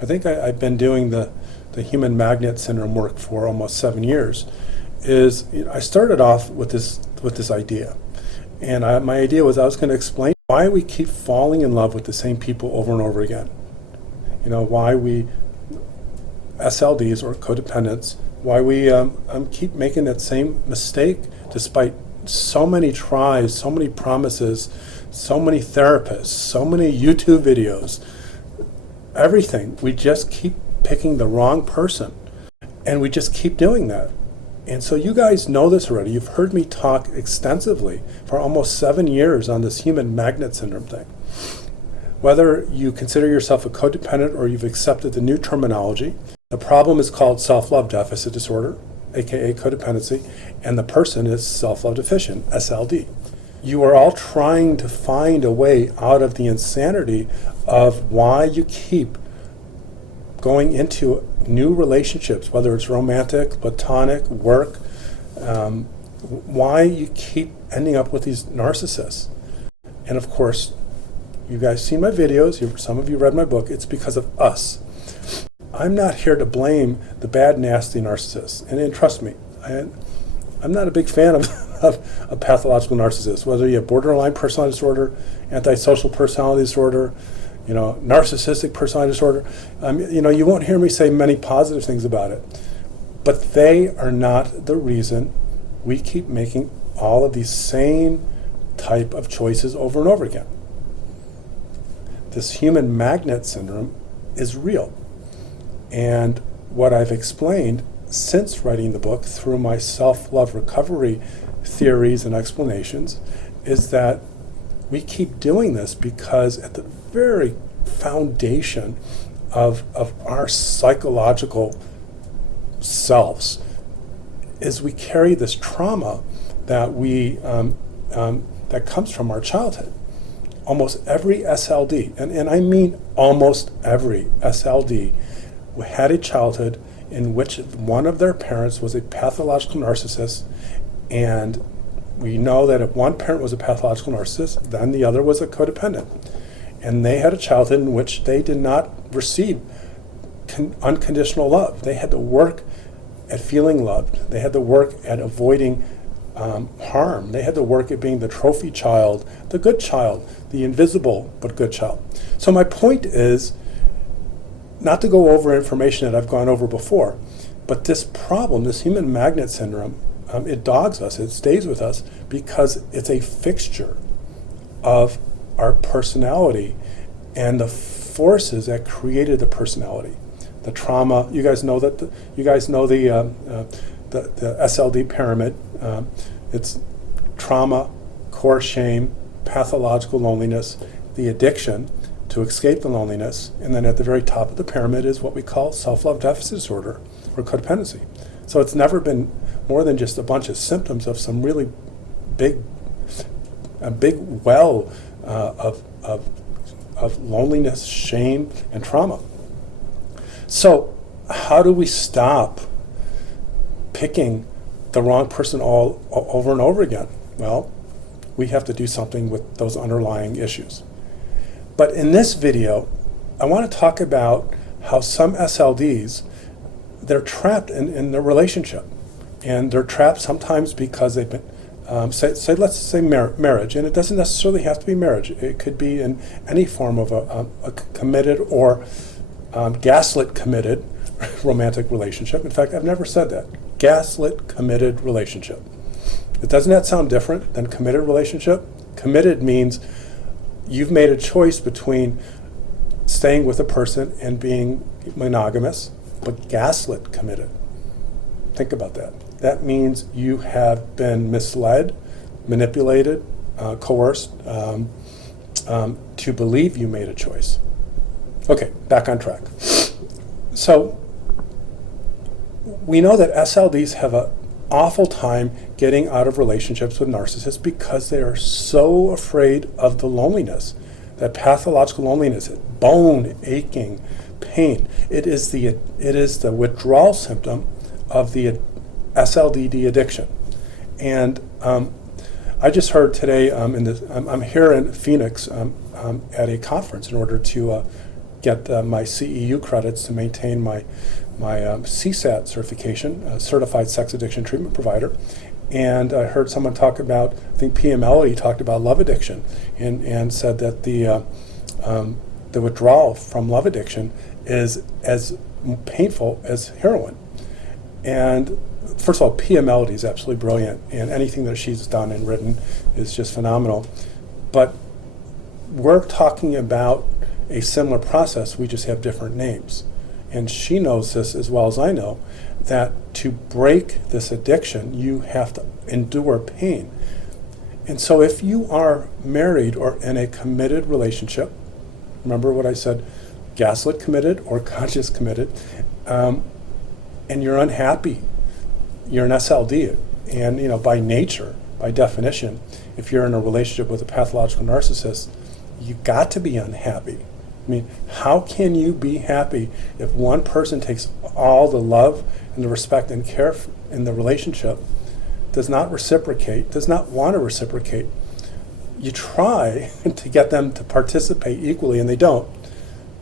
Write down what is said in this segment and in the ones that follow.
I think I've been doing the human magnet syndrome work for almost 7 years. Is I started off with this idea, and my idea was I was going to explain why we keep falling in love with the same people over and over again. Why we SLDs or codependents, why we keep making that same mistake despite so many tries, so many promises, so many therapists, so many YouTube videos, everything. We just keep picking the wrong person, and we just keep doing that. And so you guys know this already. You've heard me talk extensively for almost 7 years on this human magnet syndrome thing. Whether you consider yourself a codependent or you've accepted the new terminology, the problem is called self-love deficit disorder, aka codependency, and the person is self-love deficient, SLD. You are all trying to find a way out of the insanity of why you keep going into new relationships, whether it's romantic, platonic, work, why you keep ending up with these narcissists. And of course, you guys seen my videos, some of you read my book, it's because of us. I'm not here to blame the bad, nasty narcissists. And trust me, I'm not a big fan of pathological narcissists, whether you have borderline personality disorder, antisocial personality disorder, narcissistic personality disorder. You won't hear me say many positive things about it, but they are not the reason we keep making all of these same type of choices over and over again. This human magnet syndrome is real. And what I've explained since writing the book through my self-love recovery theories and explanations is that we keep doing this because at the very foundation of our psychological selves is we carry this trauma that that comes from our childhood. Almost every SLD, and I mean almost every SLD, had a childhood in which one of their parents was a pathological narcissist, and we know that if one parent was a pathological narcissist, then the other was a codependent. And they had a childhood in which they did not receive unconditional love. They had to work at feeling loved. They had to work at avoiding harm. They had to work at being the trophy child, the good child, the invisible but good child. So my point is not to go over information that I've gone over before, but this problem, this human magnet syndrome, it dogs us, it stays with us because it's a fixture of our personality and the forces that created the personality. The trauma, you guys know the SLD pyramid. It's trauma, core shame, pathological loneliness, the addiction to escape the loneliness, and then at the very top of the pyramid is what we call self-love deficit disorder or codependency. So it's never been more than just a bunch of symptoms of some really big well of loneliness, shame, and trauma. So how do we stop picking the wrong person all over and over again? Well, we have to do something with those underlying issues. But in this video, I want to talk about how some SLDs, they're trapped in their relationship. And they're trapped sometimes because they've been, let's say marriage, and it doesn't necessarily have to be marriage. It could be in any form of a committed or gaslit committed romantic relationship. In fact, I've never said that. Gaslit committed relationship. Doesn't that sound different than committed relationship? Committed means you've made a choice between staying with a person and being monogamous, but gaslit committed. Think about that. That means you have been misled, manipulated, coerced to believe you made a choice. Okay, back on track. So we know that SLDs have an awful time getting out of relationships with narcissists because they are so afraid of the loneliness, that pathological loneliness, bone aching pain. It is the withdrawal symptom of the SLD addiction. And I just heard today I'm here in Phoenix at a conference in order to get my CEU credits to maintain my CSAT certification, Certified Sex Addiction Treatment Provider. And I heard someone talk about, I think PML, he talked about love addiction, and said that the withdrawal from love addiction is as painful as heroin. And first of all, PML is absolutely brilliant, and anything that she's done and written is just phenomenal. But we're talking about a similar process, we just have different names. And she knows this as well as I know, that to break this addiction, you have to endure pain. And so if you are married or in a committed relationship, remember what I said, gaslit committed or conscious committed, and you're unhappy, you're an SLD. And by nature, by definition, if you're in a relationship with a pathological narcissist, you got to be unhappy. I mean, how can you be happy if one person takes all the love and the respect and care in the relationship, does not reciprocate, does not want to reciprocate? You try to get them to participate equally, and they don't,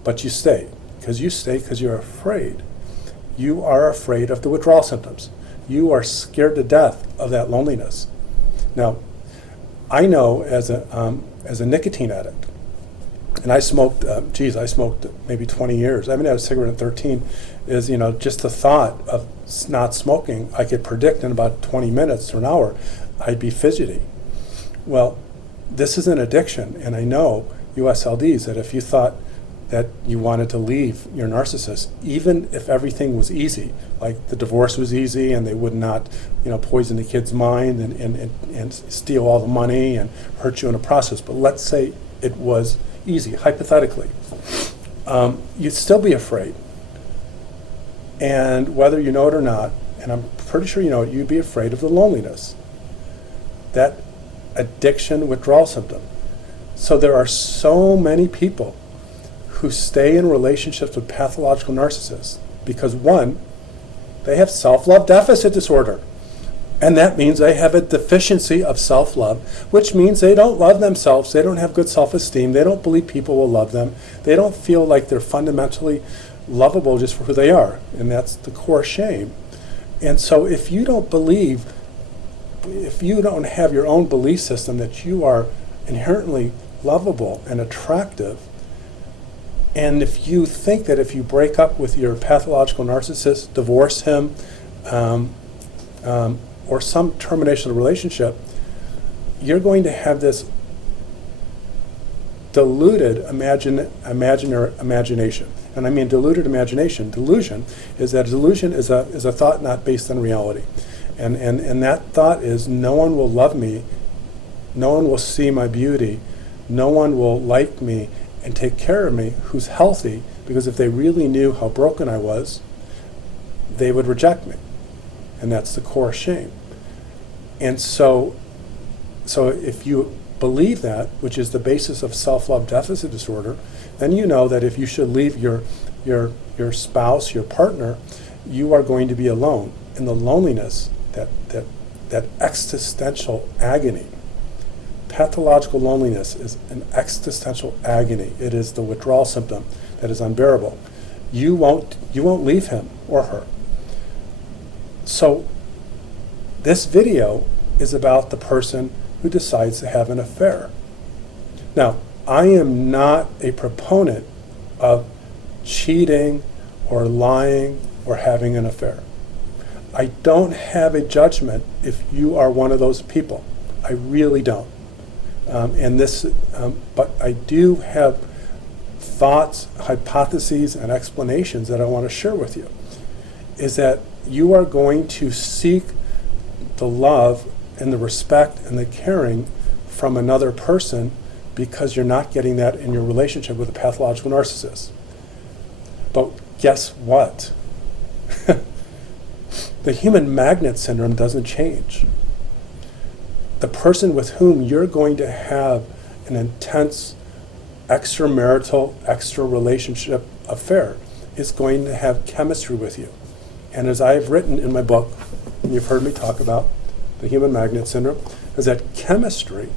but you stay. Because you're afraid. You are afraid of the withdrawal symptoms. You are scared to death of that loneliness. Now, I know as a nicotine addict, and I smoked, I smoked maybe 20 years. I haven't had a cigarette in 13, is, just the thought of not smoking, I could predict in about 20 minutes to an hour, I'd be fidgety. Well, this is an addiction, and I know USLDs that if you thought that you wanted to leave your narcissist, even if everything was easy, like the divorce was easy and they would not, poison the kid's mind and steal all the money and hurt you in the process, but let's say it was easy, hypothetically, you'd still be afraid. And whether you know it or not, and I'm pretty sure you know it, you'd be afraid of the loneliness, that addiction withdrawal symptom. So there are so many people who stay in relationships with pathological narcissists because, one, they have self-love deficit disorder. And that means they have a deficiency of self-love, which means they don't love themselves, they don't have good self-esteem, they don't believe people will love them, they don't feel like they're fundamentally lovable just for who they are, and that's the core shame. And so if you don't have your own belief system that you are inherently lovable and attractive, and if you think that if you break up with your pathological narcissist, divorce him, or some termination of the relationship, you're going to have this diluted imagination. And I mean diluted imagination. Delusion is a thought not based on reality. And that thought is, no one will love me, no one will see my beauty, no one will like me and take care of me who's healthy, because if they really knew how broken I was, they would reject me. And that's the core shame. And so if you believe that, which is the basis of self-love deficit disorder, then you know that if you should leave your spouse, your partner, you are going to be alone. And the loneliness, that existential agony, pathological loneliness is an existential agony. It is the withdrawal symptom that is unbearable. You won't leave him or her. So this video is about the person who decides to have an affair. Now, I am not a proponent of cheating or lying or having an affair. I don't have a judgment if you are one of those people. I really don't. But I do have thoughts, hypotheses, and explanations that I want to share with you. Is that you are going to seek the love and the respect and the caring from another person because you're not getting that in your relationship with a pathological narcissist. But guess what? The human magnet syndrome doesn't change. The person with whom you're going to have an intense extramarital, extra relationship affair is going to have chemistry with you. And as I've written in my book, and you've heard me talk about the human magnet syndrome, is that chemistry,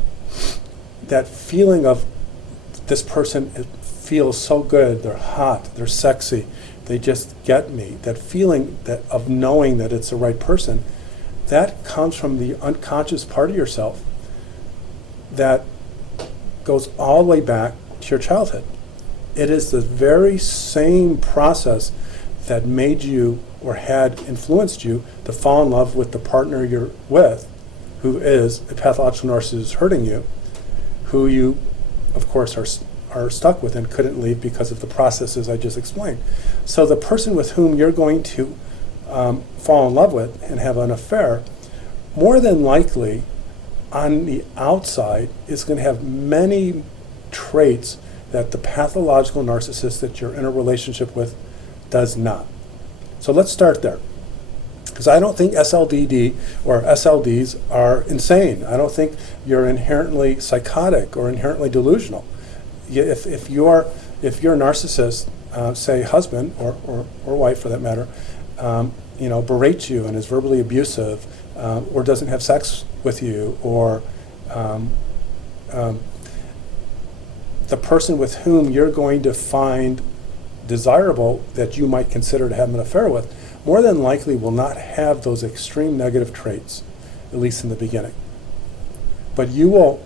that feeling of this person feels so good, they're hot, they're sexy, they just get me, that feeling that of knowing that it's the right person, that comes from the unconscious part of yourself that goes all the way back to your childhood. It is the very same process that made you or had influenced you to fall in love with the partner you're with, who is a pathological narcissist hurting you, who you, of course, are stuck with and couldn't leave because of the processes I just explained. So the person with whom you're going to fall in love with and have an affair, more than likely, on the outside, is going to have many traits that the pathological narcissist that you're in a relationship with does not. So let's start there. Because I don't think SLDD or SLDs are insane. I don't think you're inherently psychotic or inherently delusional. If you're a narcissist, say husband or wife for that matter, berates you and is verbally abusive, or doesn't have sex with you, or the person with whom you're going to find desirable that you might consider to have an affair with, more than likely will not have those extreme negative traits, at least in the beginning. But you will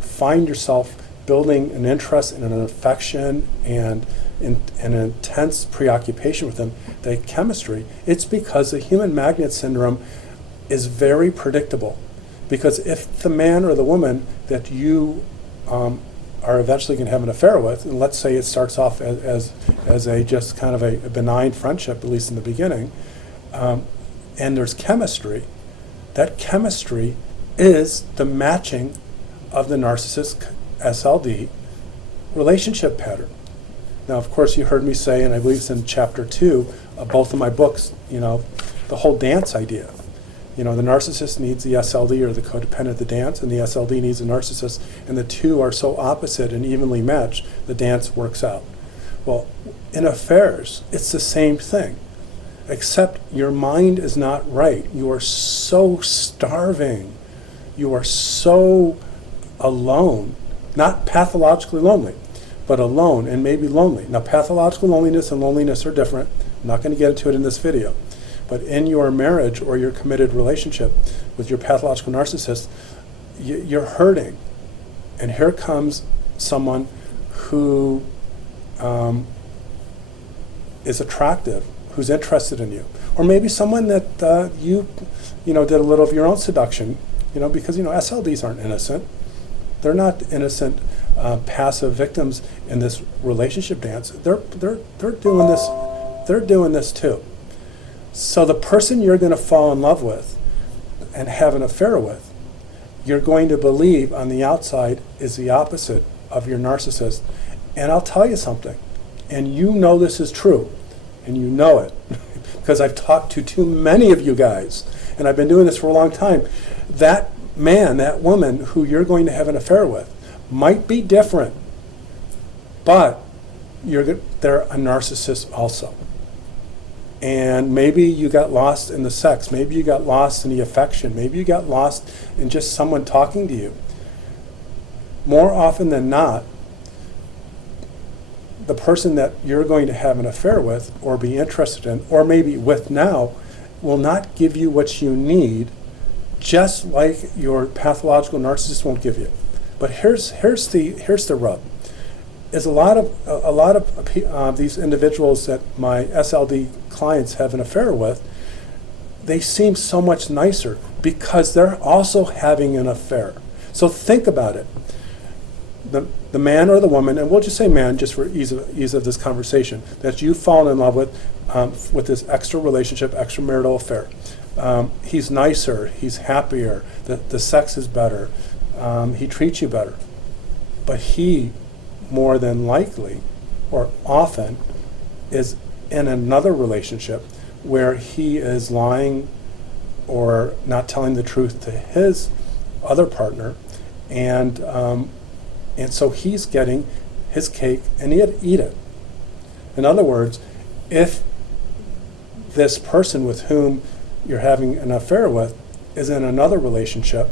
find yourself building an interest and an affection and an intense preoccupation with them, the chemistry. It's because the human magnet syndrome is very predictable. Because if the man or the woman that you are eventually going to have an affair with, and let's say it starts off as a just kind of a benign friendship, at least in the beginning, and there's chemistry, that chemistry is the matching of the narcissist SLD relationship pattern. Now, of course, you heard me say, and I believe it's in chapter 2 of both of my books, the whole dance idea. The narcissist needs the SLD or the codependent to dance, and the SLD needs the narcissist, and the two are so opposite and evenly matched, the dance works out. Well, in affairs, it's the same thing, except your mind is not right. You are so starving. You are so alone, not pathologically lonely, but alone and maybe lonely. Now, pathological loneliness and loneliness are different. I'm not going to get into it in this video. But in your marriage or your committed relationship with your pathological narcissist, you're hurting. And here comes someone who is attractive, who's interested in you. Or maybe someone that you did a little of your own seduction, because SLDs aren't innocent. They're not innocent passive victims in this relationship dance. They're doing this. They're doing this too. So the person you're going to fall in love with and have an affair with, you're going to believe on the outside is the opposite of your narcissist. And I'll tell you something, and you know this is true, and you know it, because I've talked to too many of you guys, and I've been doing this for a long time. That man, that woman who you're going to have an affair with might be different, but they're a narcissist also. And maybe you got lost in the sex. Maybe you got lost in the affection. Maybe you got lost in just someone talking to you. More often than not, the person that you're going to have an affair with or be interested in, or maybe with now, will not give you what you need, just like your pathological narcissist won't give you. But here's the rub. Is a lot of these individuals that my SLD clients have an affair with, they seem so much nicer because they're also having an affair. So think about it. The man or the woman, and we'll just say man just for ease of this conversation, that you've fallen in love with this extra relationship, extramarital affair. He's nicer, he's happier, the sex is better, he treats you better. But he, more than likely, or often, is in another relationship where he is lying or not telling the truth to his other partner, and so he's getting his cake and he'd eat it. In other words, if this person with whom you're having an affair with is in another relationship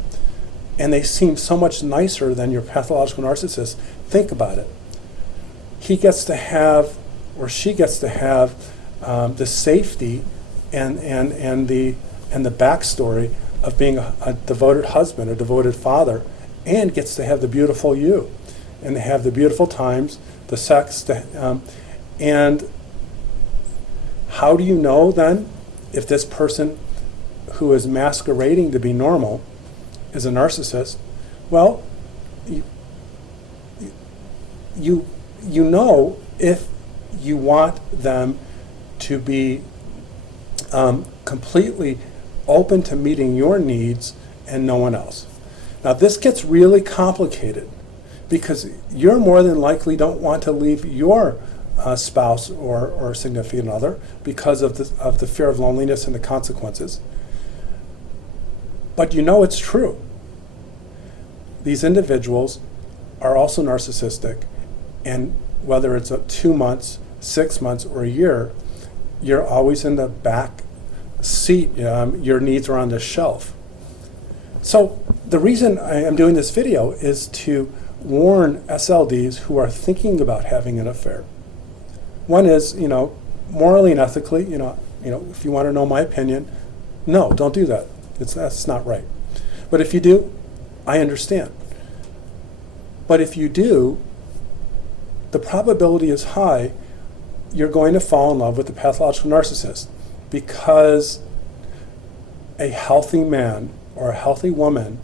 and they seem so much nicer than your pathological narcissist, think about it. he gets to have, or she gets to have, the safety and the backstory of being a devoted husband, a devoted father, and gets to have the beautiful you, and have the beautiful times, the sex, and how do you know then if this person who is masquerading to be normal is a narcissist? Well, you know if you want them to be completely open to meeting your needs and no one else. Now this gets really complicated because you're more than likely don't want to leave your spouse or significant other because of the fear of loneliness and the consequences. But you know it's true. These individuals are also narcissistic, and whether it's 2 months, 6 months, or a year, you're always in the back seat. Your needs are on the shelf. So the reason I am doing this video is to warn SLDs who are thinking about having an affair. One is, morally and ethically, if you want to know my opinion, no, don't do that. That's not right. But if you do, I understand. But if you do, the probability is high you're going to fall in love with the pathological narcissist, because a healthy man or a healthy woman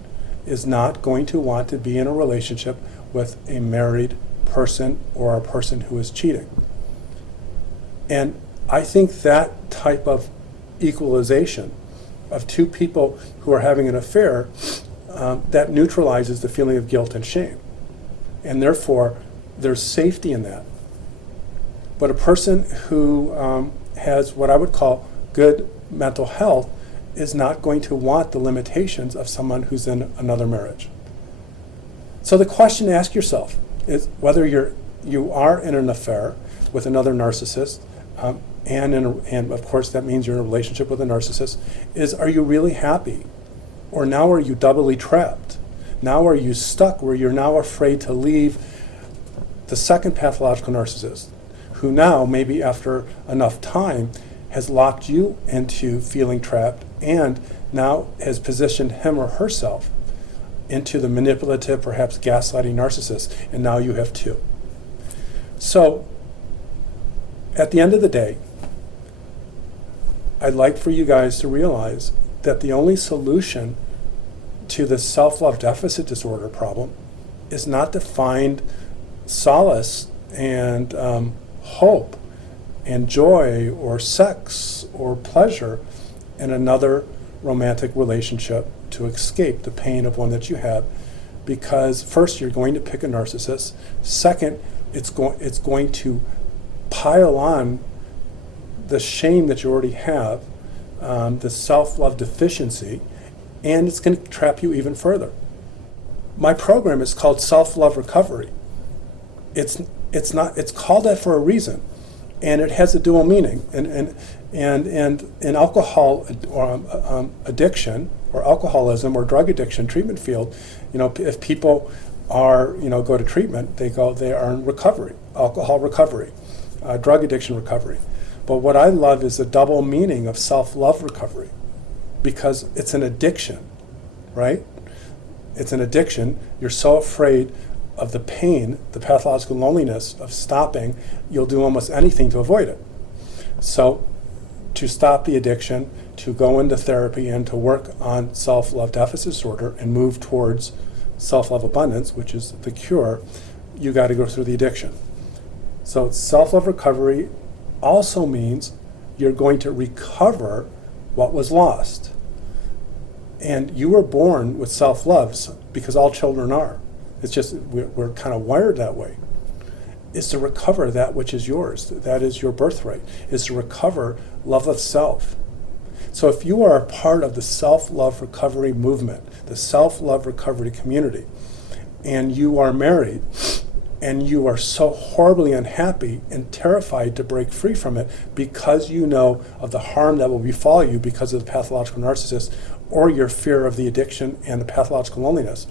is not going to want to be in a relationship with a married person or a person who is cheating. And I think that type of equalization of two people who are having an affair, that neutralizes the feeling of guilt and shame. And therefore, there's safety in that. But a person who has what I would call good mental health is not going to want the limitations of someone who's in another marriage. So the question to ask yourself is whether you are in an affair with another narcissist, and of course that means you're in a relationship with a narcissist, is are you really happy? Or now are you doubly trapped? Now are you stuck where you're now afraid to leave the second pathological narcissist, who now, maybe after enough time, has locked you into feeling trapped and now has positioned him or herself into the manipulative, perhaps gaslighting narcissist, and now you have two. So, at the end of the day, I'd like for you guys to realize that the only solution to the self-love deficit disorder problem is not to find solace and hope and joy or sex or pleasure in another romantic relationship to escape the pain of one that you have, because first, you're going to pick a narcissist. Second, it's going to pile on the shame that you already have, the self-love deficiency, and it's going to trap you even further. My program is called Self-Love Recovery. It's called that for a reason, and it has a dual meaning. And in alcohol or addiction or alcoholism or drug addiction treatment field, if people are go to treatment, they are in recovery, alcohol recovery, drug addiction recovery. But what I love is the double meaning of self-love recovery, because it's an addiction, right? It's an addiction. You're so afraid of the pain, the pathological loneliness of stopping, you'll do almost anything to avoid it. So to stop the addiction, to go into therapy and to work on self-love deficit disorder and move towards self-love abundance, which is the cure, you got to go through the addiction. So self-love recovery also means you're going to recover what was lost. And you were born with self-love, because all children are. It's just we're kind of wired that way. Is to recover that which is yours. That is your birthright. Is to recover love of self. So if you are a part of the self-love recovery movement, the self-love recovery community, and you are married, and you are so horribly unhappy and terrified to break free from it because you know of the harm that will befall you because of the pathological narcissist, or your fear of the addiction and the pathological loneliness,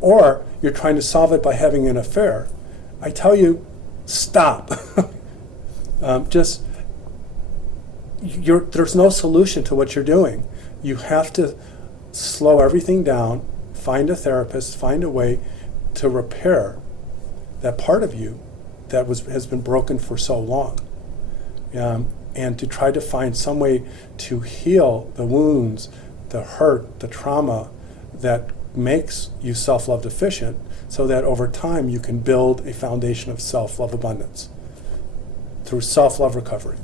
or you're trying to solve it by having an affair, I tell you, stop. There's no solution to what you're doing. You have to slow everything down, find a therapist, find a way to repair that part of you that has been broken for so long. And to try to find some way to heal the wounds, the hurt, the trauma that makes you self-love deficient, so that over time you can build a foundation of self-love abundance through self-love recovery.